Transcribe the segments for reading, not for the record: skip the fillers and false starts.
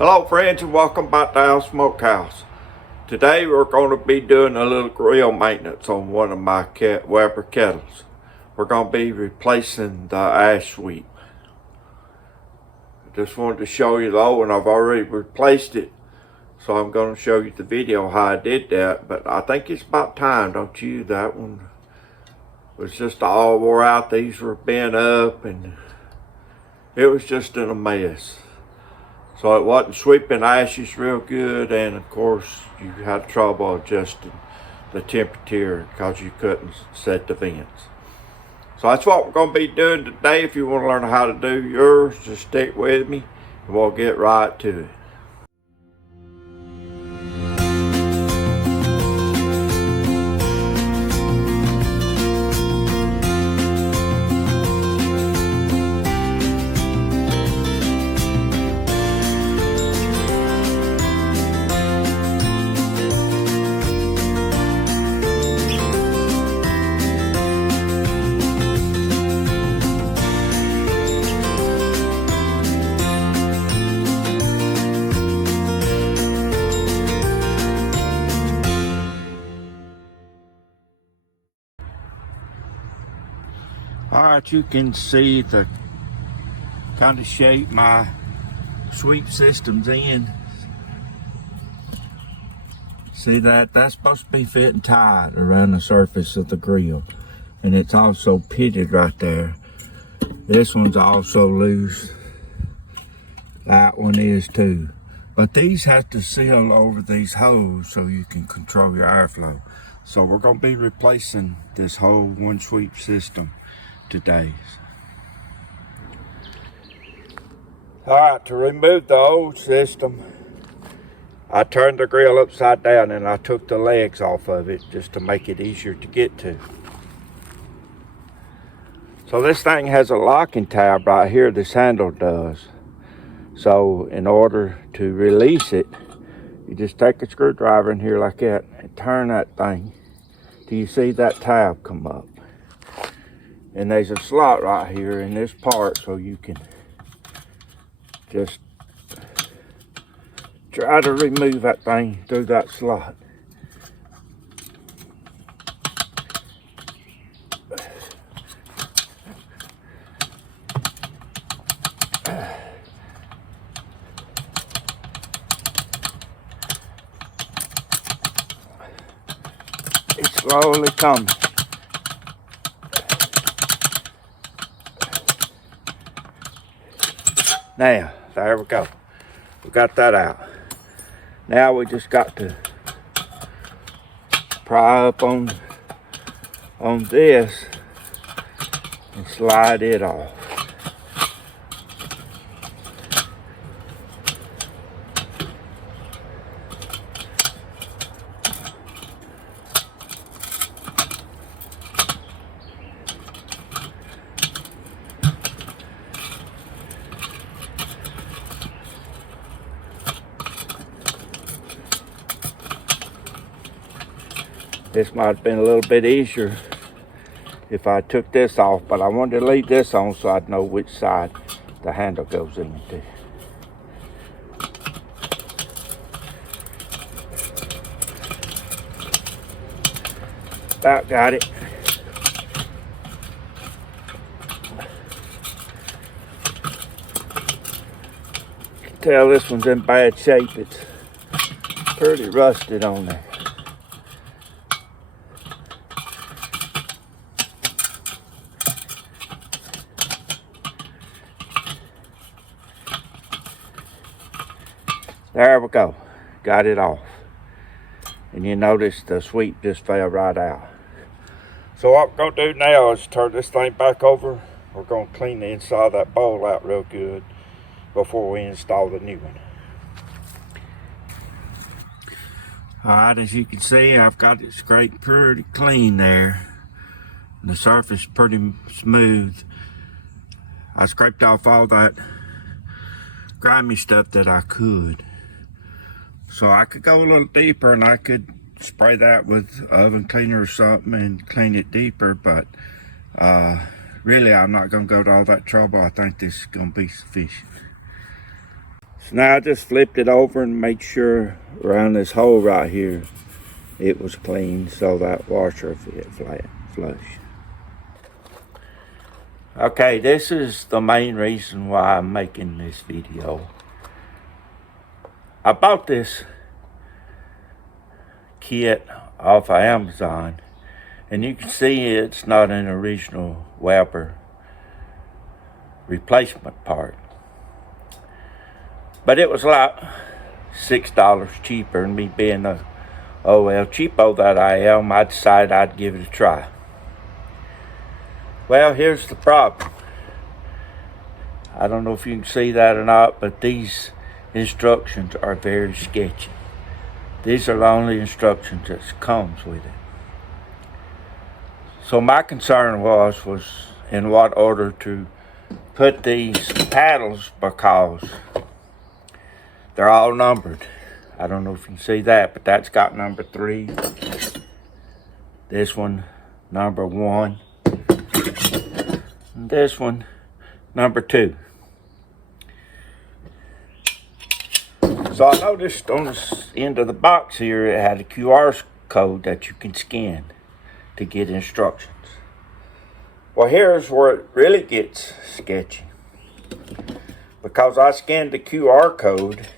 Hello friends, and welcome back to our smokehouse. Today we're going to be doing a little grill maintenance on one of my Weber kettles. We're going to be replacing the ash sweep. Just wanted to show you though, and I've already replaced it, so I'm going to show you the video how I did that. But I think it's about time, don't you? That one was just all wore out. These were bent up and it was just in a mess. So it wasn't sweeping ashes real good, and of course you had trouble adjusting the temperature because you couldn't set the vents. So that's what we're going to be doing today. If you want to learn how to do yours, just stick with me and we'll get right to it. Alright, you can see the kind of shape my sweep system's in. See that's supposed to be fitting tight around the surface of the grill. And it's also pitted right there. This one's also loose. That one is too. But these have to seal over these holes so you can control your airflow. So we're going to be replacing this whole one sweep system today. Alright, to remove the old system, I turned the grill upside down and I took the legs off of it just to make it easier to get to. So this thing has a locking tab right here, this handle does. So in order to release it, you just take a screwdriver in here like that and turn that thing till you see that tab come up. And there's a slot right here in this part, so you can just try to remove that thing through that slot. It's slowly coming. Now, there we go. We got that out. Now we just got to pry up on this and slide it off. This might have been a little bit easier if I took this off, but I wanted to leave this on so I'd know which side the handle goes into. About got it. You can tell this one's in bad shape. It's pretty rusted on there. There we go, got it off. And you notice the sweep just fell right out. So what we're gonna do now is turn this thing back over. We're gonna clean the inside of that bowl out real good before we install the new one. Alright, as you can see, I've got it scraped pretty clean there. And the surface pretty smooth. I scraped off all that grimy stuff that I could. So I could go a little deeper and I could spray that with oven cleaner or something and clean it deeper, but really I'm not going to go to all that trouble. I think this is going to be sufficient. So now I just flipped it over and made sure around this hole right here it was clean, so that washer fit flush. Okay, this is the main reason why I'm making this video. I bought this kit off of Amazon, and you can see it's not an original Weber replacement part, but it was like $6 cheaper, and me being the cheapo that I am, I decided I'd give it a try. Well, here's the problem. I don't know if you can see that or not, but these instructions are very sketchy. These are the only instructions that comes with it. So my concern was in what order to put these paddles, because they're all numbered. I don't know if you can see that, but that's got number 3. This one, number 1. And this one, number 2. So I noticed on the end of the box here, it had a QR code that you can scan to get instructions. Well, here's where it really gets sketchy, because I scanned the QR code,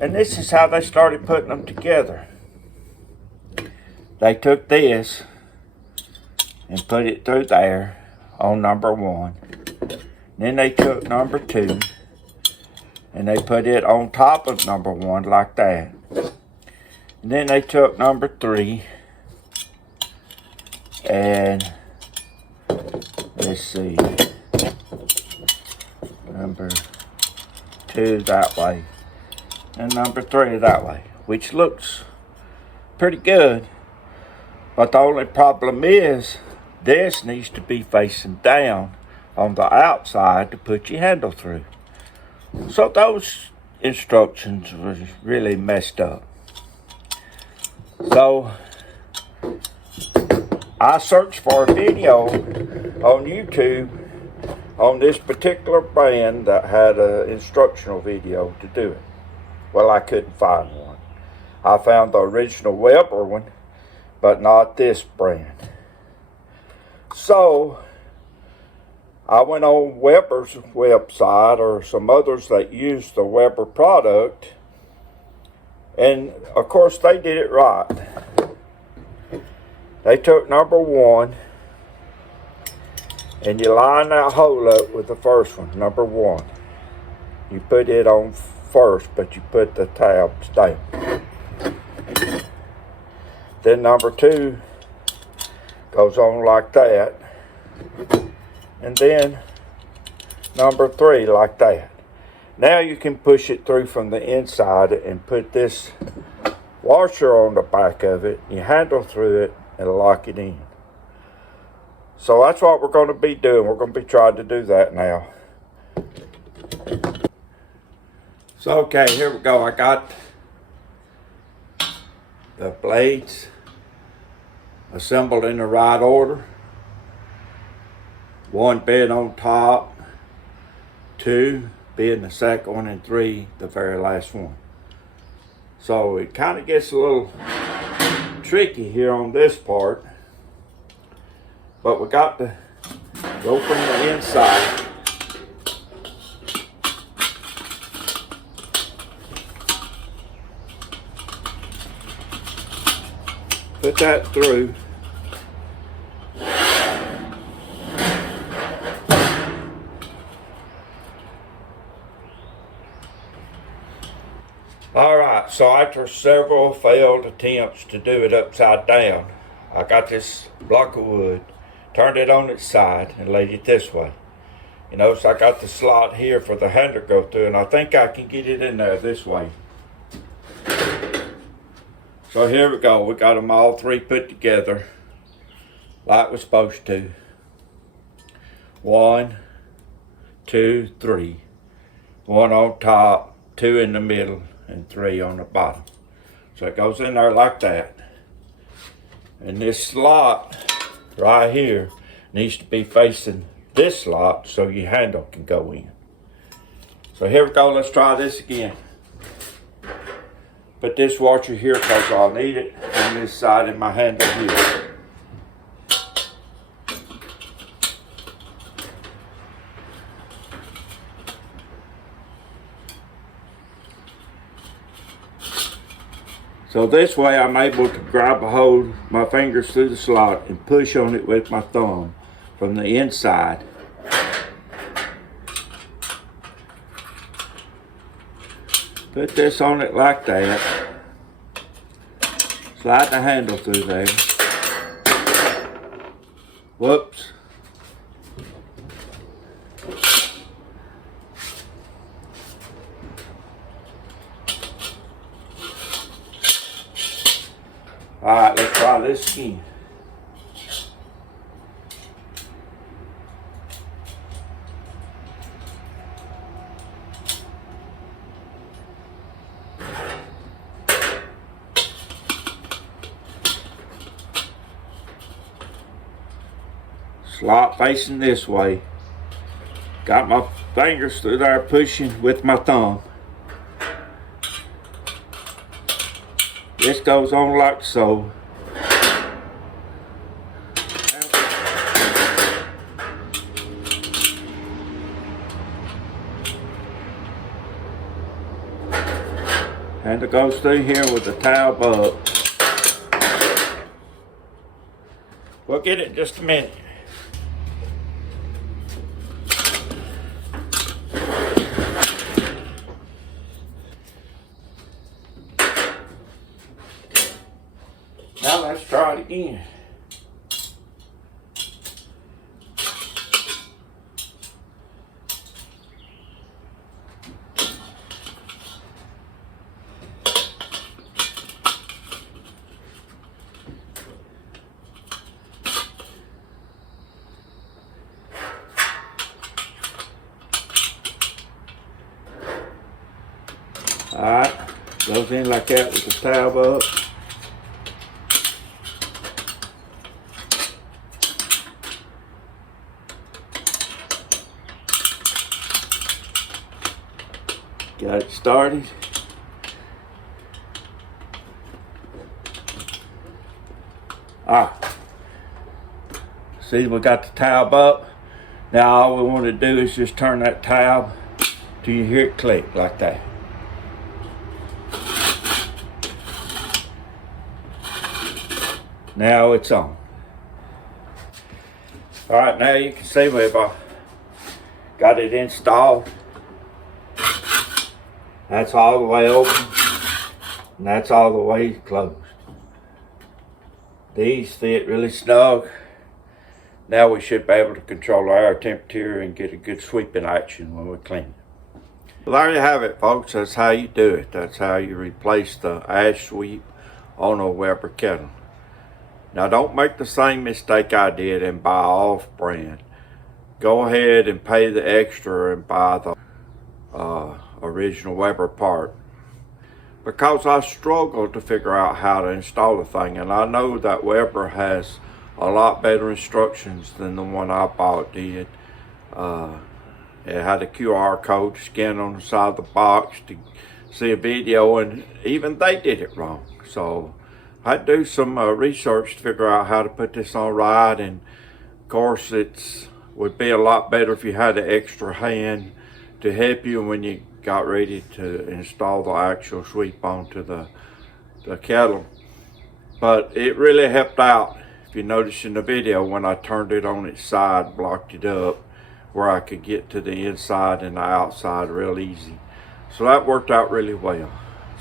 and this is how they started putting them together. They took this and put it through there on number 1. Then they took number 2 and they put it on top of number 1 like that. And then they took number 3 and let's see, number 2 that way and number 3 that way, which looks pretty good. But the only problem is this needs to be facing down on the outside to put your handle through. So those instructions were really messed up. So I searched for a video on YouTube on this particular brand that had an instructional video to do it. Well, I couldn't find one. I found the original Weber one, but not this brand. So I went on Weber's website, or some others that use the Weber product, and of course they did it right. They took number 1 and you line that hole up with the first one, number 1. You put it on first, but you put the tabs down. Then number 2 goes on like that, and then number 3 like that. Now you can push it through from the inside and put this washer on the back of it. You handle through it and lock it in. So that's what we're going to be doing. We're going to be trying to do that now. So okay, here we go. I got the blades assembled in the right order. 1 being on top, 2 being the second one, and 3 the very last one. So it kind of gets a little tricky here on this part, but we got to go from the inside. Put that through. Alright, so after several failed attempts to do it upside down, I got this block of wood, turned it on its side, and laid it this way. You know, so I got the slot here for the handle to go through, and I think I can get it in there this way. So here we go. We got them all 3 put together like we're supposed to. 1, 2, 3. 1 on top, 2 in the middle, and 3 on the bottom. So it goes in there like that. And this slot right here needs to be facing this slot so your handle can go in. So here we go, let's try this again. Put this washer here because I'll need it on this side in my handle here. So this way I'm able to grab a hold my fingers through the slot and push on it with my thumb from the inside. Put this on it like that. Slide the handle through there. Whoops. Alright, let's try this again. Slot facing this way. Got my fingers through there pushing with my thumb. This goes on like so. And it goes through here with the tab up. We'll get it in just a minute. Now let's try it again. Alright, goes in like that with the tab up. Got it started. See, we got the tab up. Now all we want to do is just turn that tab till you hear it click like that. Now it's on. Alright, now you can see we've got it installed. That's all the way open, and that's all the way closed. These fit really snug. Now we should be able to control our air temperature and get a good sweeping action when we clean it. Well, there you have it, folks. That's how you do it. That's how you replace the ash sweep on a Weber kettle. Now don't make the same mistake I did and buy off-brand. Go ahead and pay the extra and buy the original Weber part, because I struggled to figure out how to install the thing, and I know that Weber has a lot better instructions than the one I bought did. It had a QR code to scan on the side of the box to see a video, and even they did it wrong. So I had to do some research to figure out how to put this on right, and of course it would be a lot better if you had an extra hand to help you when you got ready to install the actual sweep onto the kettle. But it really helped out. If you notice in the video, when I turned it on its side, blocked it up where I could get to the inside and the outside real easy. So that worked out really well.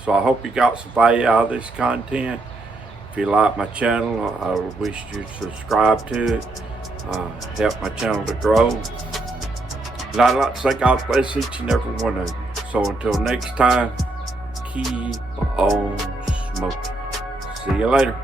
So I hope you got some value out of this content. If you like my channel, I wish you'd subscribe to it. Help my channel to grow. And I'd like to say God bless each and every one of you. So until next time, keep on smoking. See you later.